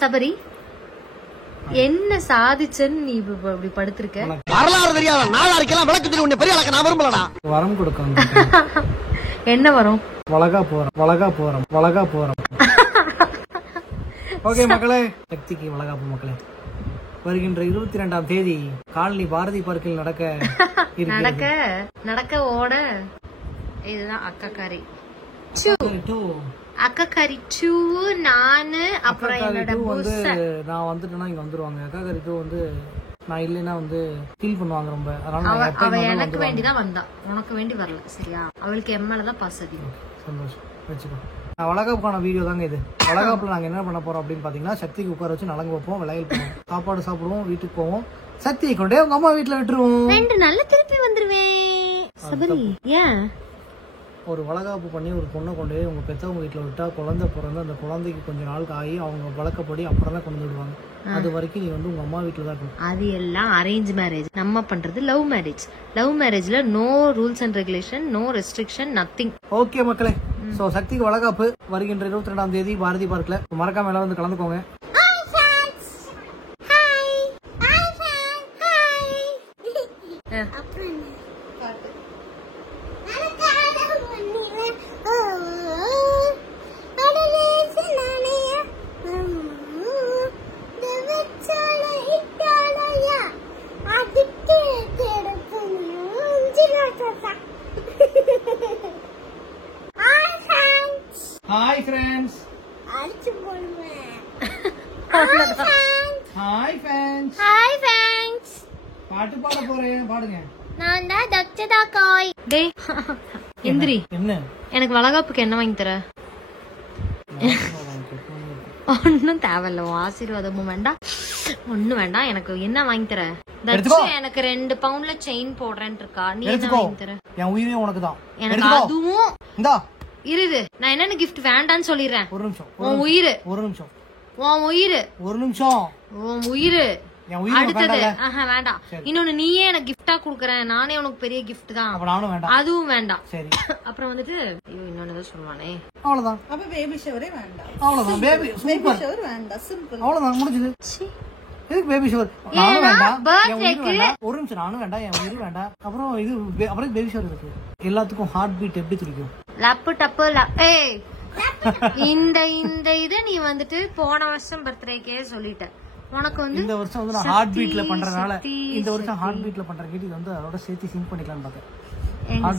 சபரி, என்ன சாதிச்சன்னு நீ இப்படி படுத்திருக்க? வரலாறு தெரியாத நாளாரிக்கெல்லாம் விளக்கு தெரியும். உன்னை பெரிய ஆளக்க நான் விரும்பலடா. வரம் கொடுக்காங்க. என்ன வரும்? வளகா போறோம். ஓகே மக்களே, சக்திக்கு வளகாப்பு மக்களே. வருகின்ற 22ஆம் தேதி காலனி பாரதி பார்க்கில் நடக்க ஓட. இதுதான் அக்கக்காரி நானு. அப்புறம் என்னோட நான் வந்துட்டேன்னா இங்க வந்துருவாங்க. அக்காக்காரி 2 வந்து நான் இல்லைன்னா வந்து ஃபீல் பண்ணுவாங்க ரொம்ப. அதனால அவ எனக்கு வேண்டிதான் வந்தா, உனக்கு வேண்டி வரல. சரியா? அவளுக்கு எம்எல்தான் பாஸ் அதிகம். சந்தோஷம், வச்சுக்கோ. வளகாப்புக்கான வீடியோ தாங்க இது. வளகாப்புல நாங்க என்ன பண்ண போறோம் அப்படின்னு பாத்தீங்கன்னா, சக்திக்கு உட்கார வச்சு நலங்கு வைப்போம், விளையாட போவோம், சாப்பாடு சாப்பிடுவோம், வீட்டுக்கு போவோம். சக்தியை கொண்டே உங்க அம்மா வீட்டுல விட்டுருவோம். 2 நாள்ல திருப்பி வந்துருவேன். சபரி, ஏன் ஒரு வளகாப்பு பண்ணி ஒரு பொண்ணை கொண்டு உங்க பெத்தவங்க வீட்டுல விட்டா குழந்தை பிறந்து அந்த குழந்தைக்கு கொஞ்ச நாளுக்கு ஆகி அவங்க வழக்கப்படி அப்புறம் தான் கொண்டு விடுவாங்க. அது வரைக்கும் நீ வந்து உங்க அம்மா வீட்டுல தான் இருக்கணும். அது எல்லாம் அரேஞ்ச் மேரேஜ். நம்ம பண்றது லவ் மேரேஜ். லவ் மேரேஜ்ல no rules and regulation, no restriction, nothing. Okay மக்களே, சோ சக்திக்கு வளகாப்பு வருகின்ற 22ஆம் தேதி பாரதி பார்க்ல. மறக்காம எல்லாம் வந்து கலந்துக்கோங்க. Hi friends. பாட்டு பாட போறேன், பாடுங்க. நான் தான் தக்ஷதா காய். டேய் எந்திரி. என்ன? எனக்கு வளகாப்புக்கு என்ன வாங்கி தர? ஒன்னும் தேவையில்ல, ஆசீர்வாதமும் வேண்டாம், ஒண்ணும் வேண்டாம். எனக்கு என்ன வாங்கி தர? எனக்கு 2 பவுண்ட்ல செயின் போடுறேன்னு இருக்கா. நீ என்ன வாங்கி தர? என் உயிரே உனக்கு தான். எனக்கு அதுவும் இந்தா இரு. நான் என்னன்னு கிஃப்ட் வேண்டான்னு சொல்லிடுறேன். ஒரு நிமிஷம். உன் உயிர். ஒரு நிமிஷம். உன் உயிர். ஒரு நிமிஷம். உன் உயிர். அடுத்தது வேண்டாம். இன்னொன்னு, நீயே எனக்கு கிஃப்டா குடுக்கறேன், நானே உனக்கு பெரிய கிஃப்ட் தான். அதுவும் வேண்டாம். சரி. அப்புறம் வந்துட்டு இன்னொன்னு சொல்லுவானே, அவ்வளவுதான். அப்ப பேபி ஷவரே வேண்டாம். அவ்வளவுதான். பேபி ஷவர் வேண்டாம், சிம்பிள். அவ்வளவுதான், முடிஞ்சது. எதுக்கு பேபி ஷவர்? நானும் வேண்டாம். ஒரு நிமிஷம், நானும் வேண்டாம், என் உயிர் வேண்டாம். அப்புறம் இது அப்புறம் பேபி ஷவர் இருக்கு. எல்லாத்துக்கும் ஹார்ட் பீட் எப்படி துடிக்கும்? லப்பு டப்பு. ஏய், இந்த இத நீ வந்துட்டு போன வருஷம் பர்த்டேக்கே சொல்லிட்ட. உனக்கு வந்து இந்த வருஷம் வந்து நான் ஹார்ட் பீட்ல பண்றதுனால, இந்த வருஷம் ஹார்ட் பீட்ல பண்றதுக்கு இது வந்து அதோட சேர்த்து சிங்க் பண்ணிக்கலாம்னு பார்த்தேன்.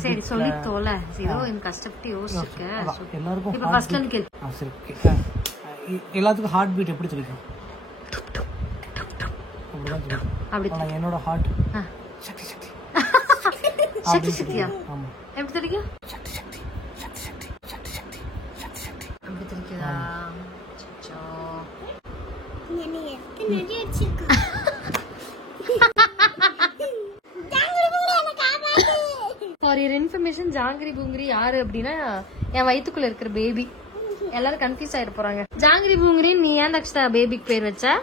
சரி சொல்லிட்டோல, ஏதோ இந்த கஷ்டப்பட்டு யோசிச்சிருக்கேன். எல்லாருக்கும் இப்ப ஃபர்ஸ்ட் லைன் கேளு. சரி, எல்லாத்துக்கும் ஹார்ட் பீட் எப்படி துடிக்கும்? அப்படிதான் துடிக்கும். அப்படி என்னோட ஹார்ட் சக்தி சக்தி சக்தி சக்தியா? ஆமா. எப்படி துடிக்கும்? சக்தி சக்தி சக்தி சக்தி சக்தி சக்தி சக்தி சக்தி அப்படி துடிக்குதா? ஃபார் யுவர் இன்ஃபர்மேஷன், ஜாங்கிரி பூங்கிரி யாரு அப்படின்னா என் வயித்துக்குள்ள இருக்கிற பேபி. எல்லாரும் கன்ஃபியூஸ் ஆயிட்டு போறாங்க. ஜாங்கிரி பூங்கிரி நீ ஏன் தக்ஷதா பேபிக்கு பேர் வச்ச?